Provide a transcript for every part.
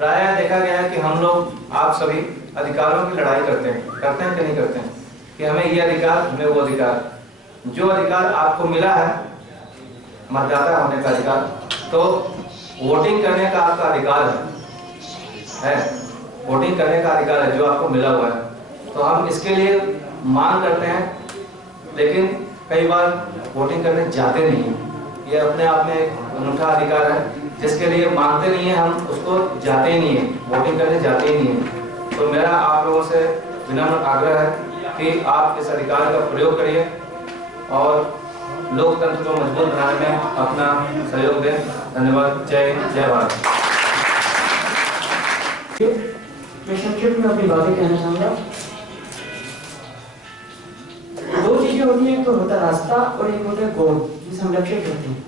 प्रायः देखा गया है कि हम लोग आप सभी अधिकारों की लड़ाई करते हैं कि नहीं करते हैं, कि हमें ये अधिकार, हमें वो अधिकार। जो अधिकार आपको मिला है, मतदाता होने का अधिकार, तो वोटिंग करने का आपका अधिकार है, वोटिंग करने का अधिकार है जो आपको मिला हुआ है। तो हम इसके लिए मांग करते हैं, लेकिन कई बार वोटिंग करने जाते नहीं हैं। ये अपने आप में एक अनूठा अधिकार है जिसके लिए मांगते नहीं है, हम उसको जाते ही नहीं है, वोटिंग करने जाते ही नहीं है। तो मेरा आप लोगों से विनम्र आग्रह है कि आप इस अधिकार का प्रयोग करिए और लोकतंत्र को मजबूत बनाने में अपना सहयोग दें। धन्यवाद। जय हिंद, जय भारत। मैं संक्षिप्त में अपनी बातें कहना चाहूँगा। दो चीजें होती हैं, एक तो होता है रास्ता और एक होता है गोल, जिसे हम लक्ष्य कहते हैं।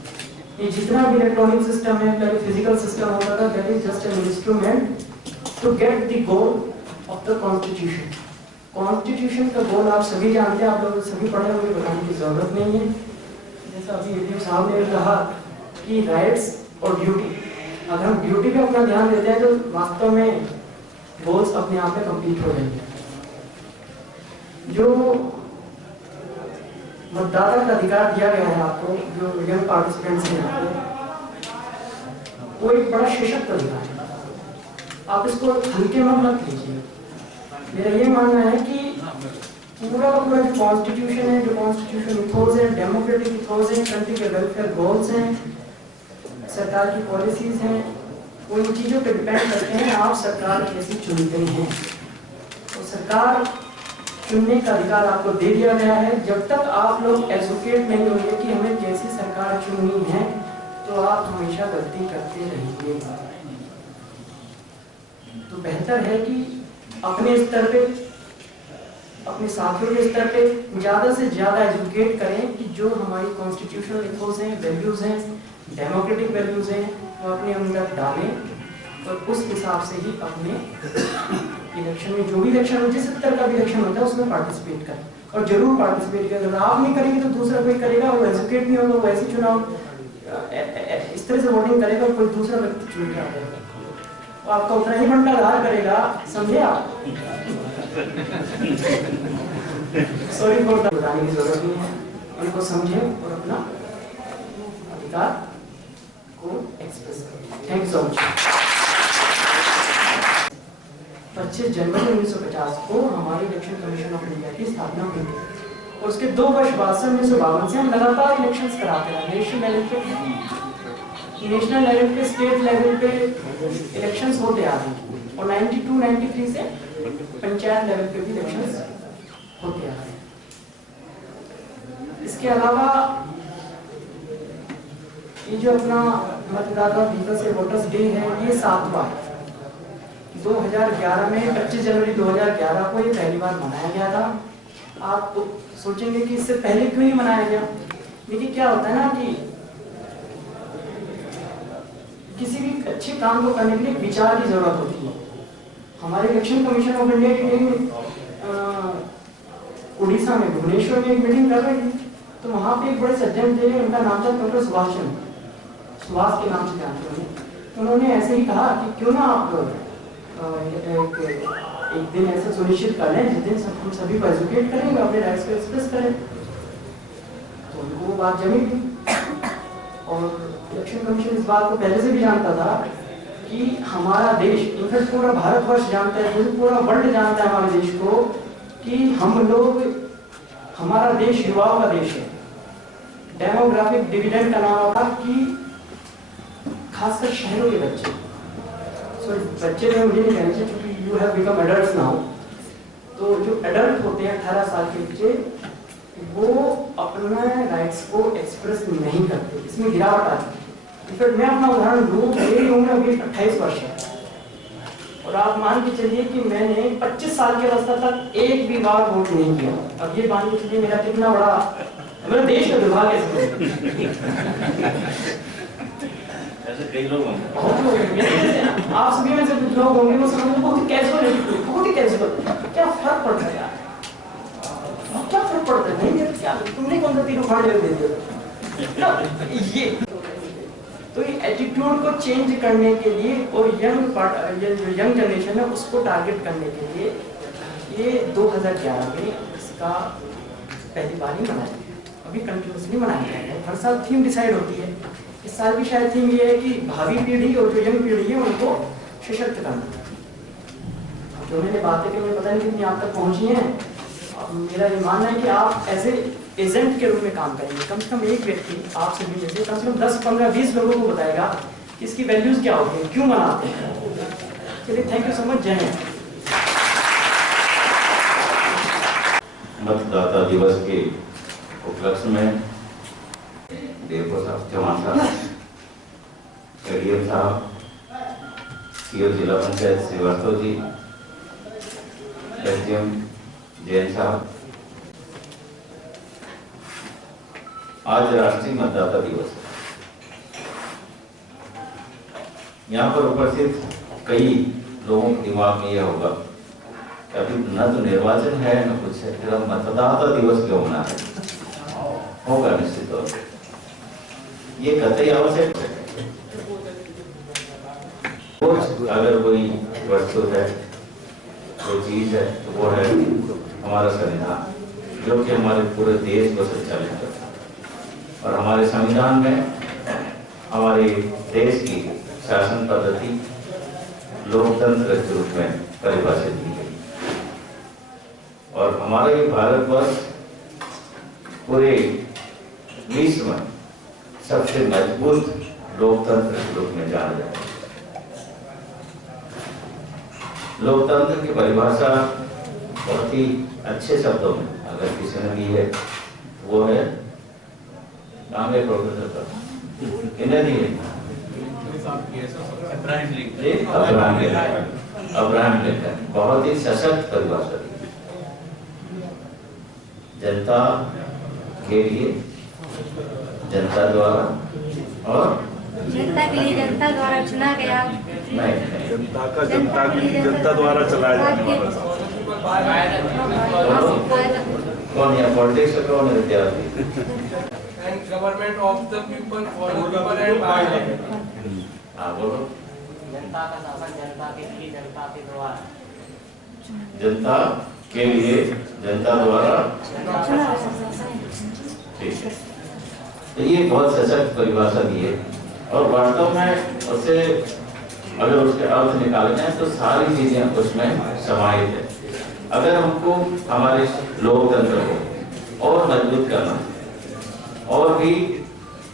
ये जितना भी इलेक्ट्रॉनिक सिस्टम है, पहले फिजिकल सिस्टम होता था, that is just an instrument to get the goal of the constitution. Constitution का गोल आप सभी जानते हैं, आप लोग सभी पढ़े हुए, बताने की जरूरत नहीं है। जैसा अभी एडीएम साहब ने कहा कि राइट्स और ड्यूटी, अगर हम ड्यूटी पे अपना ध्यान देते हैं तो वास्तव में गोल्स अपने आप में कंप्लीट हो जाएंगे। जो मतदाता का अधिकार दिया गया है आपको, जो यंग पार्टिसिपेंट्स हैं, वो एक बड़ा सशक्त अधिकार है, आप इसको हल्के में मत लीजिए। मेरा ये मानना है कि पूरा पूरा जो कॉन्स्टिट्यूशन है, जो कॉन्स्टिट्यूशन इथोस है, डेमोक्रेटिक इथोस है, कंट्री के वेलफेयर गोल्स हैं, सरकार की पॉलिसीज हैं, वो इन चीज़ों पे डिपेंड करते हैं आप सरकार कैसी चुनते हैं। तो सरकार चुनने का अधिकार आपको दे दिया गया है। जब तक आप लोग एजुकेट नहीं होंगे कि हमें कैसी सरकार चुननी है, तो आप हमेशा गलती करते रहेंगे। तो बेहतर है कि अपने स्तर पे, अपने साथियों के स्तर पे ज़्यादा से ज़्यादा एजुकेट करें कि जो हमारी कॉन्स्टिट्यूशनल इथोस हैं, वैल्यूज़ हैं, डेमोक्रेटिक वैल्यूज़ हैं, वो अपने अंदर डालें और उस हिसाब से ही अपने इलेक्शन में, जो भी इलेक्शन, जिस स्तर का भी इलेक्शन होता है, उसमें पार्टिसिपेट करें। और जरूर पार्टिसिपेट करें। अगर आप नहीं करेंगे तो दूसरा कोई करेगा, वो एजुकेट नहीं होगा, वो ऐसे चुनाव इस तरह से वोटिंग करेगा और कोई दूसरा व्यक्ति चुन के आ जाएगा, तो आपका उतना ही घंटा आधार करेगा। समझे आप? सॉरी फॉर बताने की जरूरत नहीं है, उनको समझें और अपना अधिकार को एक्सप्रेस करें। Thank you so much. 25 जनवरी 1950 को हमारे इलेक्शन कमीशन ऑफ इंडिया की स्थापना हुई थी और उसके 2 वर्ष बाद से 1952 से हम लगातार इलेक्शंस कराते रहे। नेशनल लेवल पे, स्टेट लेवल पे इलेक्शंस होते आ रहे हैं और 92-93 से पंचायत लेवल पे भी इलेक्शंस होते आ रहे हैं। इसके अलावा ये जो अपना मतदाता दिवस है, वोटर्स डे है, ये 7वां है। 2011 में 25 जनवरी 2011 को ये पहली बार मनाया गया था। आप तो सोचेंगे कि इससे पहले क्यों नहीं मनाया गया। देखिए क्या होता है ना कि किसी भी अच्छे काम को करने के लिए विचार की जरूरत होती है। हमारे इलेक्शन कमीशन ऑफ इंडिया की टीम उड़ीसा में, भुवनेश्वर में एक मीटिंग कर रही थी, तो वहाँ पे एक बड़े सज्जन थे, उनका नाम था डॉक्टर सुभाष के नाम से जानते हैं। उन्होंने ऐसे ही कहा कि क्यों ना आप एक दिन ऐसा सुनिश्चित कर लें जिस दिन हम सभी को एजुकेट करेंगे, अपने राइट्स को एक्सप्रेस करें। तो उनको वो बात जमी थी और इलेक्शन कमीशन इस बात को पहले से भी जानता था कि हमारा देश, इनफैक्ट पूरा भारतवर्ष जानता है, पूरा वर्ल्ड जानता है हमारे देश को कि हम लोग, हमारा देश युवाओं का देश है। डेमोग्राफिक डिविडेंड का नाम होगा कि खासकर शहरों के बच्चे, बच्चे में मुझे नहीं कहना चाहिए क्योंकि you have become adults now, तो जो एडल्ट होते हैं 18 साल के बच्चे, वो अपना राइट्स को एक्सप्रेस नहीं करते, इसमें गिरावट आती है। इनफैक्ट मैं अपना उदाहरण दूँ, मेरी उम्र अभी 28 वर्ष है और आप मान के चलिए कि मैंने 25 साल के अवस्था तक एक भी बार वोट नहीं किया। अब ये मान के चलिए मेरा कितना बड़ा, मेरा देश का दुर्भाग्य है। ऐसे कई लोग होंगे, बहुत लोग हैं, आप सभी में से कुछ लोग होंगे, वो समझ बहुत ही कैजुअल है, बहुत ही कैजुअल। क्या फर्क पड़ता है यार, क्या फर्क पड़ता है? नहीं क्या तुमने कौन सा तीनों फाड़ दे दिया ये। तो ये एटीट्यूड को चेंज करने के लिए और जो यंग जनरेशन है उसको टारगेट करने के लिए ये 2011 में इसका पहली बार ही मनाया गया। अभी कंटिन्यूसली मनाया जा रहा है, हर साल थीम डिसाइड होती है। इस साल की शायद थीम ये है कि भावी पीढ़ी और जो यंग पीढ़ी है उनको सशक्त करना। जो मैंने बातें की मुझे पता नहीं कितनी आप तक पहुंची हैं। अब मेरा ये मानना है कि आप एज ए एजेंट के रूप में काम करेंगे। कम से कम एक व्यक्ति आप सभी जैसे कम से कम 10, 15, 20 लोगों को बताएगा कि इसकी वैल्यूज क्या होती है, क्यों मनाते हैं। चलिए, थैंक यू सो मच। जय हिंद। मतदाता दिवस के उपलक्ष्य में देवो साहब, चौहान साहब, एडीएम साहब, सीओ जिला पंचायत श्रीवास्तव जी, एसडीएम जैन साहब, आज राष्ट्रीय मतदाता दिवस है। यहाँ पर उपस्थित कई लोगों के दिमाग में यह होगा कि अभी न तो निर्वाचन है न कुछ है, फिर हम मतदाता दिवस क्यों मना रहे हैं? होगा निश्चित तौर पर, ये कतई आवश्यक है। अगर कोई वस्तु है, कोई चीज है, तो वो है हमारा संविधान, जो कि हमारे पूरे देश को संचालित करता है। और हमारे संविधान में हमारे देश की शासन पद्धति लोकतंत्र के रूप में परिभाषित की गई। और हमारा ये भारतवर्ष पूरे विश्व में सबसे मजबूत लोकतंत्र के रूप में जाना जाता है। लोकतंत्र की परिभाषा बहुत ही अच्छे शब्दों में अगर किसी ने दी है, वो है नाम है प्रोफेसर का, इन्हें दी है अब्राहम लिंकन। बहुत ही सशक्त परिभाषा दी, जनता के लिए, जनता द्वारा, और जनता के लिए जनता द्वारा चुना गया, नहीं जनता का जनता के लिए जनता द्वारा चलाया जाने वाला। कौन है पॉलिटिक्स का, कौन है विद्यार्थी? And government of the people, for the people and by the people. हाँ बोलो। जनता का शासन जनता के लिए, जनता के द्वारा। जनता के लिए, जनता द्वारा। ठीक है, तो ये बहुत सशक्त परिभाषा दी है। और वास्तव में उससे अगर उसके अर्थ निकाले जाए तो सारी चीजें उसमें समाहित है। अगर हमको हमारे लोकतंत्र को और मजबूत करना और भी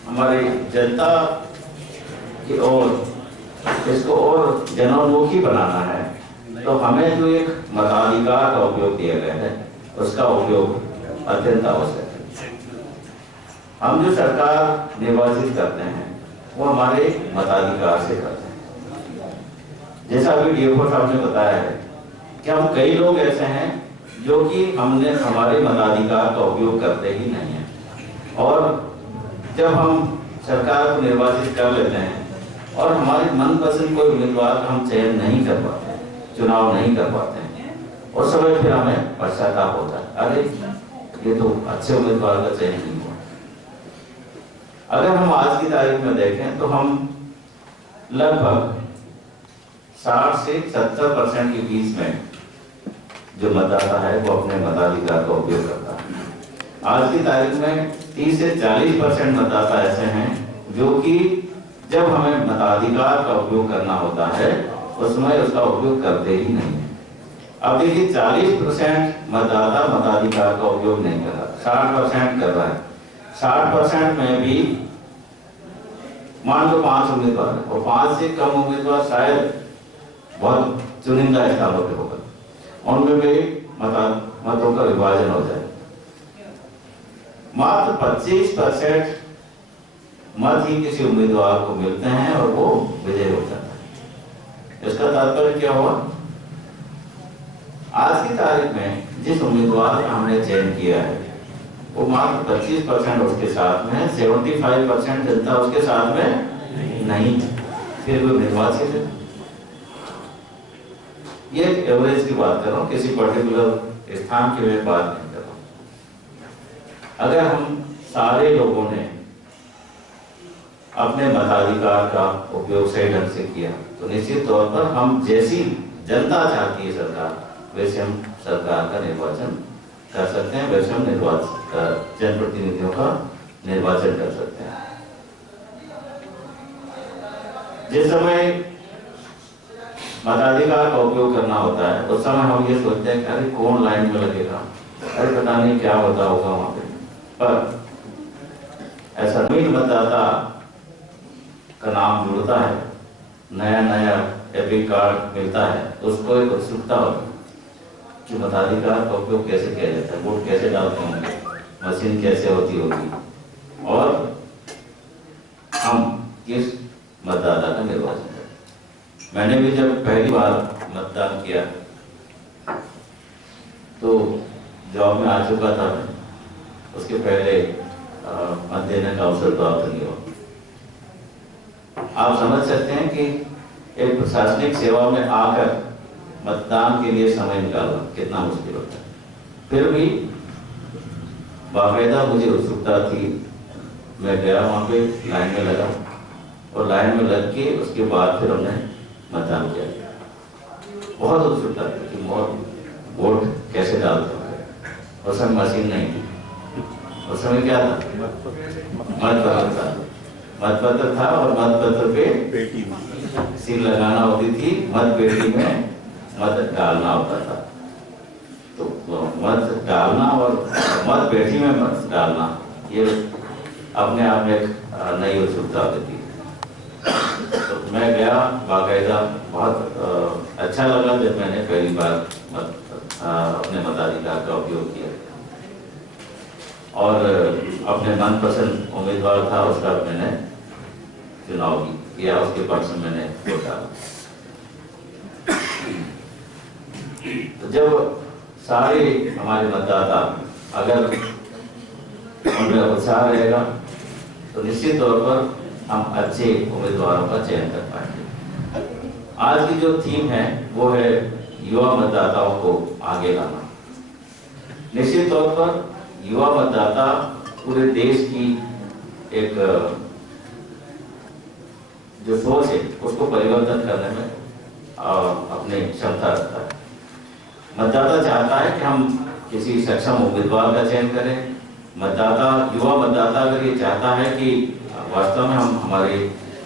हमारे जनता की ओर इसको और जनोन्मुखी बनाना है, तो हमें जो एक मताधिकार का उपयोग दिया गया है उसका उपयोग अत्यंत आवश्यक है। हम जो सरकार निर्वाचित करते हैं वो हमारे मताधिकार से करते हैं। जैसा अभी डीएफओ साहब ने बताया है कि हम कई लोग ऐसे हैं जो कि हमने हमारे मताधिकार का उपयोग करते ही नहीं है। और जब हम सरकार को निर्वाचित कर लेते हैं और हमारे मनपसंद कोई उम्मीदवार का हम चयन नहीं कर पाते, चुनाव नहीं कर पाते हैं, उस समय फिर हमें पश्चाताप होता है, अरे ये तो अच्छे उम्मीदवार का चयन नहीं हुआ। अगर हम आज की तारीख में देखें तो हम लगभग 60 से 70% के बीच में जो मतदाता है वो अपने मताधिकार का उपयोग करता है। आज की तारीख में 30 से 40% मतदाता ऐसे हैं जो कि जब हमें मताधिकार का उपयोग करना होता है उसमें उसका उपयोग करते ही नहीं है। अब देखिए 40% मतदाता मताधिकार का उपयोग नहीं कर रहा, 60% कर रहा है। 60% में भी मान लो 5 उम्मीदवार है और 5 से कम उम्मीदवार शायद बहुत चुनिंदा स्थानों पे होगा, उनमें भी मतों का विभाजन हो जाए। मात्र 25% मत ही किसी उम्मीदवार को मिलते हैं और वो विजय हो जाता है। इसका तात्पर्य क्या हुआ? आज की तारीख में जिस उम्मीदवार का हमने चयन किया है वो मात्र 25% उसके साथ में है, 75% जनता उसके साथ में नहीं, फिर वो निर्वाचित है। ये एवरेज की बात कर रहा हूँ, किसी पर्टिकुलर स्थान की मैं बात नहीं कर रहा हूँ। अगर हम सारे लोगों ने अपने मताधिकार का उपयोग सही ढंग से किया तो निश्चित तौर पर हम जैसी जनता चाहती है सरकार, वैसे हम सरकार का निर्वाचन कर सकते हैं, वैसे हम जनप्रतिनिधियों का निर्वाचन कर सकते हैं। जिस समय मताधिकार का उपयोग करना होता है उस समय हम ये सोचते हैं कि अरे कौन लाइन में लगेगा, अरे पता नहीं क्या होता होगा वहां पे, पर ऐसा नहीं, मतदाता का नाम जुड़ता है, नया नया एपिक कार्ड मिलता है तो उसको एक उत्सुकता होती है कि मताधिकार का उपयोग कैसे किया जाता है, वोट कैसे डालते होंगे, मशीन कैसे होती होगी और हम किस मतदाता का निर्वाचन करें। मैंने भी जब पहली बार मतदान किया तो जॉब में आ चुका था मैं, उसके पहले मत देने का अवसर प्राप्त नहीं हुआ। आप समझ सकते हैं कि एक प्रशासनिक सेवा में आकर मतदान के लिए समय निकालना कितना मुश्किल होता है। फिर भी बाकायदा मुझे उत्सुकता थी, मैं गया वहाँ पे, लाइन में लगा और लाइन में लग के उसके बाद फिर हमने मतदान किया। बहुत उत्सुकता थी कि वोट कैसे डालते होंगे। उस समय मशीन नहीं थी, उस समय क्या था, मतपत्र था, मतपत्र था और मतपत्र पे पेटी सील लगाना होती थी, मत पेटी में मत डालना होता था। तो मत डालना और मत पेटी में मत डालना ये अपने आप में एक नई उत्सुकता होती थी। तो मैं गया बाकायदा, बहुत अच्छा लगा जब मैंने पहली बार अपने मताधिकार का उपयोग किया और अपने मनपसंद उम्मीदवार था उसका मैंने चुनाव किया, उसके पक्ष में मैंने वोट डाला। तो जब सारे हमारे मतदाता अगर उनमें उत्साह रहेगा तो निश्चित तौर पर हम अच्छे उम्मीदवारों का चयन कर पाएंगे। आज की जो थीम है वो है युवा मतदाताओं को आगे लाना। निश्चित तौर पर युवा मतदाता पूरे देश की एक जो सोच है उसको परिवर्तन करने में अपनी क्षमता रखता है। मतदाता चाहता है कि हम किसी सक्षम उम्मीदवार का चयन करें। मतदाता, युवा मतदाता अगर ये चाहता है कि वास्तव में हम हमारे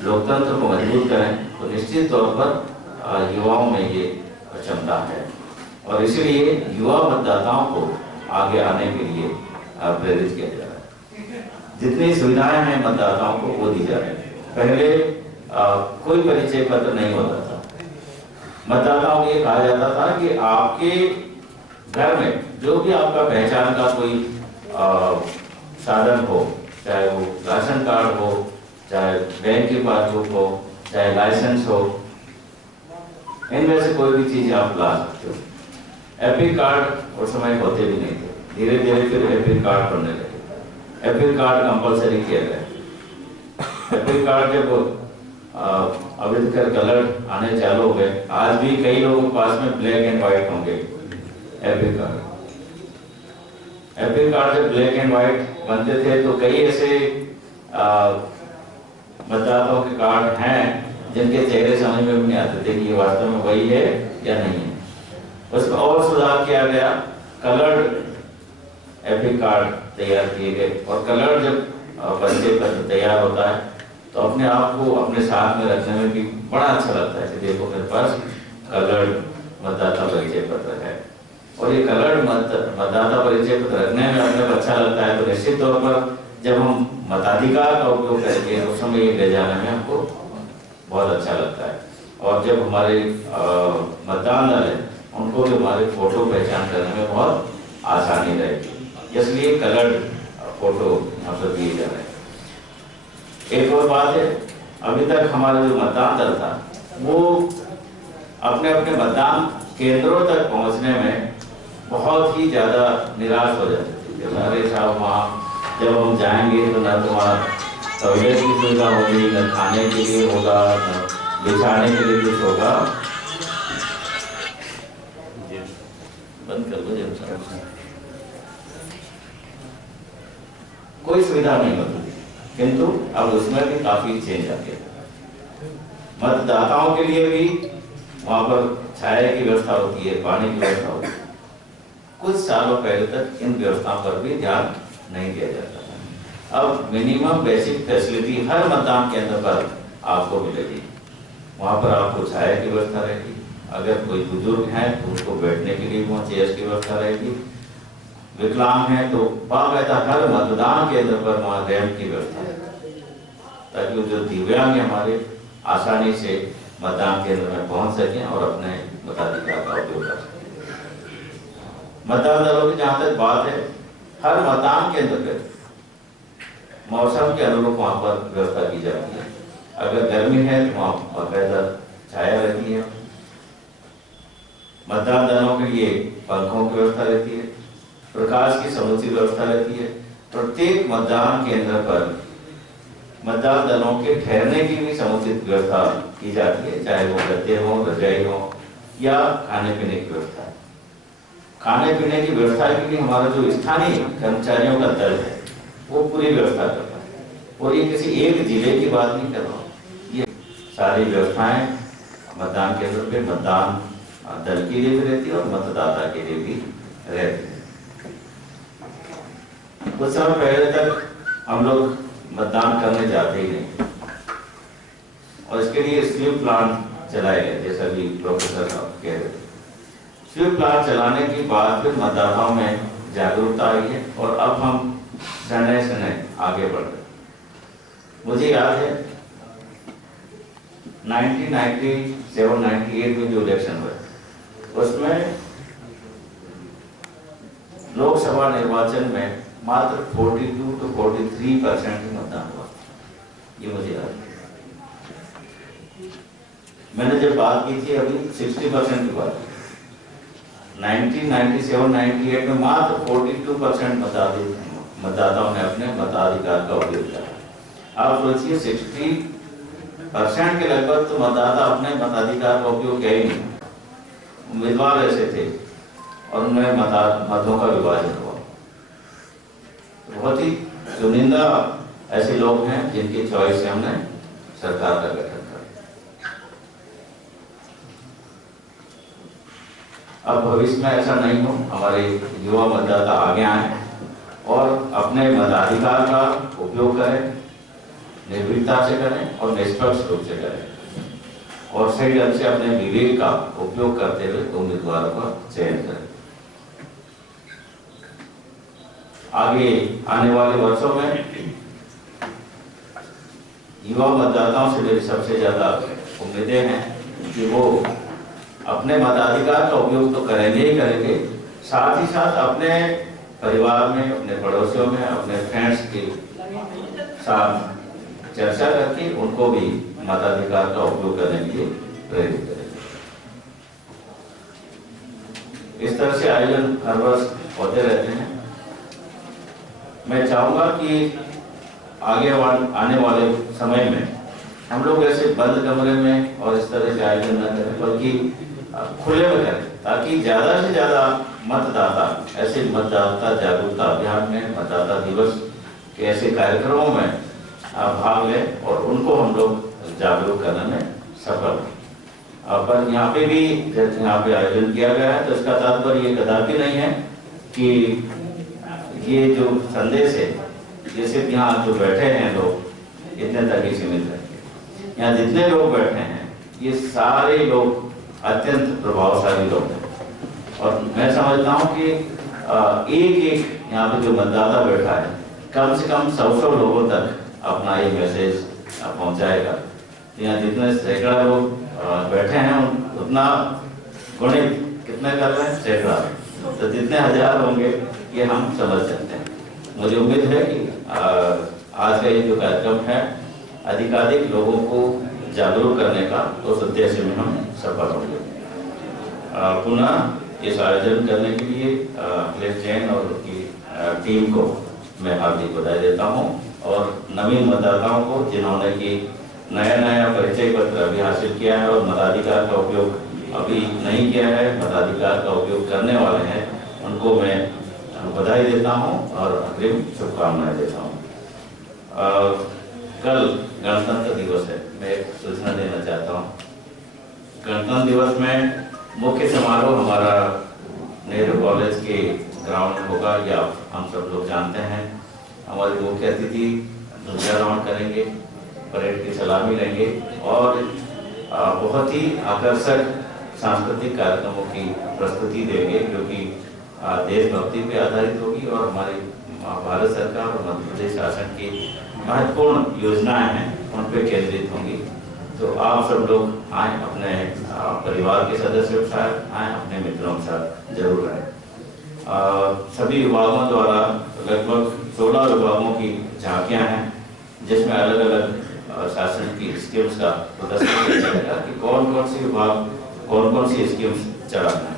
लोकतंत्र को मजबूत करें तो निश्चित तौर पर युवाओं में ये क्षमता है और इसलिए युवा मतदाताओं को आगे आने के लिए प्रेरित किया जा रहा है। जितनी सुविधाएं हैं मतदाताओं को वो दी जा रही है। पहले कोई परिचय पत्र नहीं होता था। मतदाताओं को ये कहा जाता था कि आपके घर में जो भी आपका पहचान का कोई साधन हो, चाहे वो राशन कार्ड हो, चाहे बैंक की पासबुक हो, चाहे लाइसेंस हो, इनमें से कोई भी चीज आप ला सकते हो। एपिक कार्ड उस समय होते भी नहीं थे, धीरे धीरे फिर एपिक कार्ड बनने लगे। एपिक कार्ड कंपलसरी किया गया। एपिक कार्ड जब अम्बेडकर कलर आने चालू हो गए, आज भी कई लोगों के पास में ब्लैक एंड व्हाइट होंगे एपिक कार्ड। एपिक कार्ड जब ब्लैक एंड व्हाइट बनते थे तो कई ऐसे मतदाताओं के कार्ड हैं जिनके चेहरे समझ में भी नहीं आते थे कि ये वास्तव में वही है या नहीं है। उसमें और सुधार किया गया, कलर्ड एपिक कार्ड तैयार किए गए और कलर जब परिचय पत्र तैयार होता है तो अपने आप को अपने साथ में रखने में भी बड़ा अच्छा लगता है कि देखो मेरे पास कलर्ड मतदाता परिचय पत्र है। और ये कलर्ड मतदाता परिचय पत्र रखने में अपने को अच्छा लगता है तो निश्चित तौर पर जब हम मताधिकार का उपयोग करेंगे उस समय ये ले जाने में हमको बहुत अच्छा लगता है। और जब हमारे मतदान दल है उनको भी हमारे फोटो पहचान करने में बहुत आसानी रहेगी, इसलिए कलर्ड फोटो यहाँ पर दिए जा रहे हैं। एक और बात है, अभी तक हमारा जो मतदान दल था वो अपने अपने मतदान केंद्रों तक पहुंचने में बहुत ही ज्यादा निराश हो जाते थे। अरे साहब वहाँ जब हम जाएंगे तो न तो वहाँ टॉयलेट की सुविधा होगी, न खाने के लिए होगा, न बिछाने के लिए कुछ होगा। बंद कर दो जब कोई सुविधा नहीं होती। किंतु अब उसमें भी काफी चेंज आ गया। मतदाताओं के लिए भी वहां पर छाया की व्यवस्था होती है, पानी की व्यवस्था होती है। कुछ सालों पहले तक इन व्यवस्थाओं पर भी ध्यान नहीं दिया जाता था। अब मिनिमम बेसिक फैसिलिटी हर मतदान केंद्र पर आपको मिलेगी। वहां पर आपको छाया की व्यवस्था रहेगी, अगर कोई बुजुर्ग है तो उसको बैठने के लिए वहाँ चेयर्स की व्यवस्था रहेगी, विकलांग है तो बाकायदा हर मतदान केंद्र पर वहाँ रैंप की व्यवस्था है, ताकि जो दिव्यांग हमारे आसानी से मतदान केंद्र में पहुंच सकें और अपने मताधिकार का उपयोग कर सकें। मतदान दलों की जहाँ तक बात है, हर मतदान केंद्र पर मौसम के अनुरूप वहाँ पर व्यवस्था की जाती है। अगर गर्मी है तो वहाँ बाकायदा छाया रहती है, मतदान दलों के लिए पंखों की व्यवस्था रहती है, प्रकाश की समुचित व्यवस्था रहती है। प्रत्येक मतदान केंद्र पर मतदान दलों के ठहरने की भी समुचित व्यवस्था की जाती है, चाहे वो गद्दे हो, रजाई हो या खाने पीने की व्यवस्था है। खाने पीने की व्यवस्था के लिए हमारा जो स्थानीय कर्मचारियों का दल है वो पूरी व्यवस्था करता है, और ये किसी एक जिले की बात नहीं कर रहा हूँ, ये सारी व्यवस्थाएं मतदान केंद्र पे मतदान दल के लिए भी रहती है और मतदाता के लिए भी रहती है। कुछ समय पहले तक हम लोग मतदान करने जाते ही नहीं, और इसके लिए स्वीप प्लान चलाए गए, जैसा भी प्रोफेसर साहब कह रहे थे। स्वीप प्लान चलाने के बाद फिर मतदाताओं में जागरूकता आई है, और अब हम समय समय आगे बढ़ रहे। मुझे याद है 1997-98 में जो इलेक्शन हुआ उसमें लोकसभा निर्वाचन में मात्र 42 to 43% ही मतदान हुआ, ये मुझे याद है। मैंने जब बात की थी अभी 60% की बात, 1997-98 में मात्र 42% मतदाताओं ने अपने मताधिकार का उपयोग किया। आप सोचिए 60% के लगभग तो मतदाता अपने मताधिकार का उपयोग किया ही नहीं। उम्मीदवार ऐसे थे और उनमें मतों का विभाजन हुआ। बहुत ही चुनिंदा ऐसे लोग हैं जिनकी चॉइस से हमने सरकार का गठन किया। अब भविष्य में ऐसा नहीं हो, हमारे युवा मतदाता आगे आए और अपने मताधिकार का उपयोग करें, निर्भीकता से करें और निष्पक्ष रूप से करें, और सही ढंग से अपने विवेक का उपयोग करते हुए उम्मीदवारों का चयन करें। आगे आने वाले वर्षों में युवा मतदाताओं से मेरी सबसे ज्यादा उम्मीदें हैं कि वो अपने मताधिकार का उपयोग तो करेंगे ही करेंगे, साथ ही साथ अपने परिवार में, अपने पड़ोसियों में, अपने फ्रेंड्स के साथ चर्चा करके उनको भी मताधिकार का उपयोग करने के लिए प्रेरित करेंगे। इस तरह से आयोजन हर वर्ष होते रहते हैं। मैं चाहूंगा कि आगे आने वाले समय में हम लोग ऐसे बंद कमरे में और इस तरह से आयोजन न करें, बल्कि खुले में करें, ताकि ज्यादा से ज्यादा मतदाता ऐसे मतदाता जागरूकता अभियान में, मतदाता दिवस के ऐसे कार्यक्रमों में भाग लें और उनको हम लोग जागरूक करने में सफल हैं। पर यहाँ पे भी यहाँ पे आयोजन किया गया है तो इसका तात्पर्य ये कदापि नहीं है कि ये जो संदेश है ये सिर्फ यहाँ जो बैठे हैं लोग इतने तक ही सीमित है। यहाँ जितने लोग बैठे हैं ये सारे लोग अत्यंत प्रभावशाली लोग हैं, और मैं समझता हूँ कि एक एक यहाँ पे जो मतदाता बैठा है कम से कम 100 लोगों तक अपना ये मैसेज पहुंचाएगा। यहाँ जितने सैकड़ा लोग बैठे हैं उतना गणित कितने कर रहे हैं, सैकड़ा, तो जितने हजार होंगे ये हम समझ सकते हैं। मुझे उम्मीद है कि आज का ये जो कार्यक्रम है अधिकाधिक लोगों को जागरूक करने का उस उद्देश्य में हम सफल होंगे। पुनः इस आयोजन करने के लिए अखिलेश जैन और उनकी टीम को मैं हार्दिक बधाई देता हूँ, और नवीन मतदाताओं को जिन्होंने कि नया परिचय पत्र अभी हासिल किया है और मताधिकार का उपयोग अभी नहीं किया है, मताधिकार का उपयोग करने वाले हैं, उनको मैं बधाई देता हूं और अग्रिम शुभकामनाएं देता हूं। कल गणतंत्र दिवस है। मैं एक सूचना देना चाहता हूँ। गणतंत्र दिवस में मुख्य समारोह हमारा नेहरू कॉलेज के ग्राउंड में होगा, या हम सब लोग जानते हैं। हमारे मुख्य अतिथि ध्वजारोहण करेंगे, परेड की सलामी लेंगे और बहुत ही आकर्षक सांस्कृतिक कार्यक्रमों की प्रस्तुति देंगे, जो कि देशभक्ति पे आधारित होगी और हमारी भारत सरकार और मध्य प्रदेश शासन की महत्वपूर्ण योजनाएं हैं उन पे केंद्रित होंगी। तो आप सब लोग आए, अपने परिवार के सदस्यों के साथ आए, अपने मित्रों के साथ जरूर आए। सभी विभागों द्वारा लगभग 16 विभागों की झांकियां हैं, जिसमें अलग अलग शासन की स्कीम्स का प्रदर्शन किया जाएगा कि कौन कौन सी विभाग कौन कौन सी स्कीम्स चलाना है।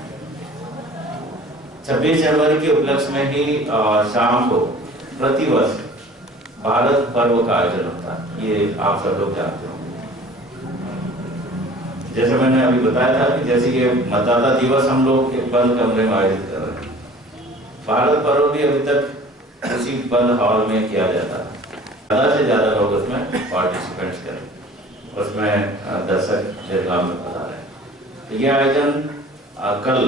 26 जनवरी के उपलक्ष्य में ही शाम को प्रतिवर्ष भारत पर्व का आयोजन होता है, ये आप सब लोग जानते होंगे। जैसे मैंने अभी बताया था कि जैसे ये मतदाता दिवस हम लोग एक बंद कमरे में आयोजित कर रहे हैं, भारत पर्व भी अभी तक उसी बंद हॉल में किया जाता है। ज्यादा से ज्यादा लोग उसमें पार्टिसिपेंट्स करें, उसमें दर्शक दीर्घा में बता रहे हैं। तो ये आयोजन कल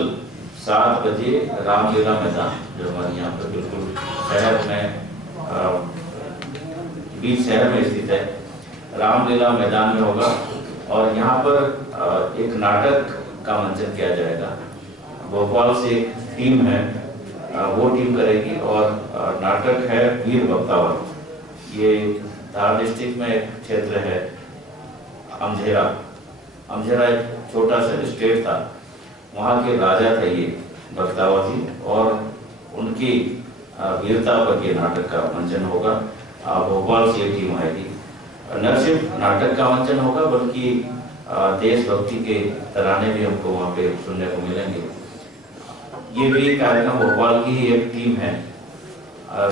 7 बजे रामलीला मैदान, जो हमारे यहाँ पर बिल्कुल शहर में बीच शहर में स्थित है, रामलीला मैदान में होगा। और यहाँ पर एक नाटक का मंचन किया जाएगा। भोपाल से एक टीम है, वो टीम करेगी और नाटक है वीर बख्तावर। ये धार डिस्ट्रिक्ट में एक क्षेत्र है अमझेरा। अमझेरा एक छोटा सा स्टेट था, वहाँ के राजा थे ये बख्तावर जी, और उनकी वीरता पर ये नाटक का मंचन होगा। भोपाल से एक टीम आएगी। न सिर्फ नाटक का मंचन होगा, बल्कि देशभक्ति के तराने भी हमको वहाँ पे सुनने को मिलेंगे। ये भी कार्यक्रम भोपाल की ही एक टीम है,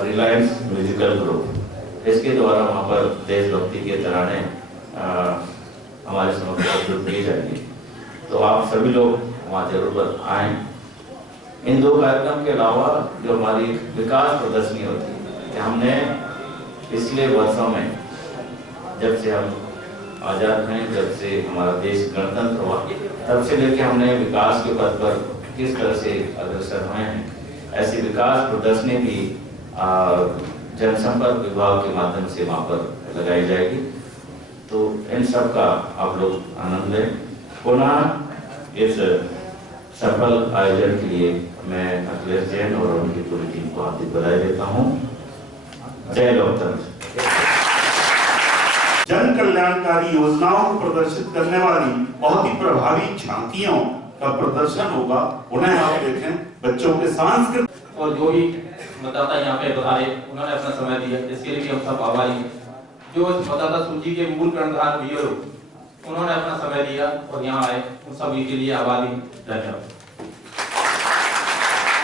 रिलायंस म्यूजिकल ग्रुप, इसके द्वारा वहाँ पर देशभक्ति के तराने हमारे समक्ष प्रस्तुत किए जाएंगे। तो आप सभी लोग वहाँ जरूर आएँ। इन 2 कार्यक्रम के अलावा जो हमारी विकास प्रदर्शनी होती है, कि हमने पिछले वर्षों में, जब से हम आज़ाद हैं, जब से हमारा देश गणतंत्र हुआ, तब से लेकर हमने विकास के पथ पर किस तरह से अग्रसर हुए हैं, ऐसी विकास प्रदर्शनी भी जनसंपर्क विभाग के माध्यम से वहाँ पर लगाई जाएगी। तो इन सब का आप लोग आनंद लें। पुनः इस सफल आयोजन के लिए मैं अखिलेश जैन और उनकी पूरी टीम को हार्दिक बधाई देता हूँ। जय लोकतंत्र। जन कल्याणकारी योजनाओं को प्रदर्शित करने वाली बहुत ही प्रभावी झांकियों का प्रदर्शन होगा। उन्हें आप देखें, बच्चों के सांस्कृतिक और जो भी मतदाता यहाँ पे आए, उन्होंने अपना समय दिया, इसके लिए भी हम सब आभारी हैं। जो मतदाता सूची के मूल कर्णधार बीएलओ, उन्होंने अपना समय दिया और यहाँ आए, उन सभी के लिए आभारी। धन्यवाद।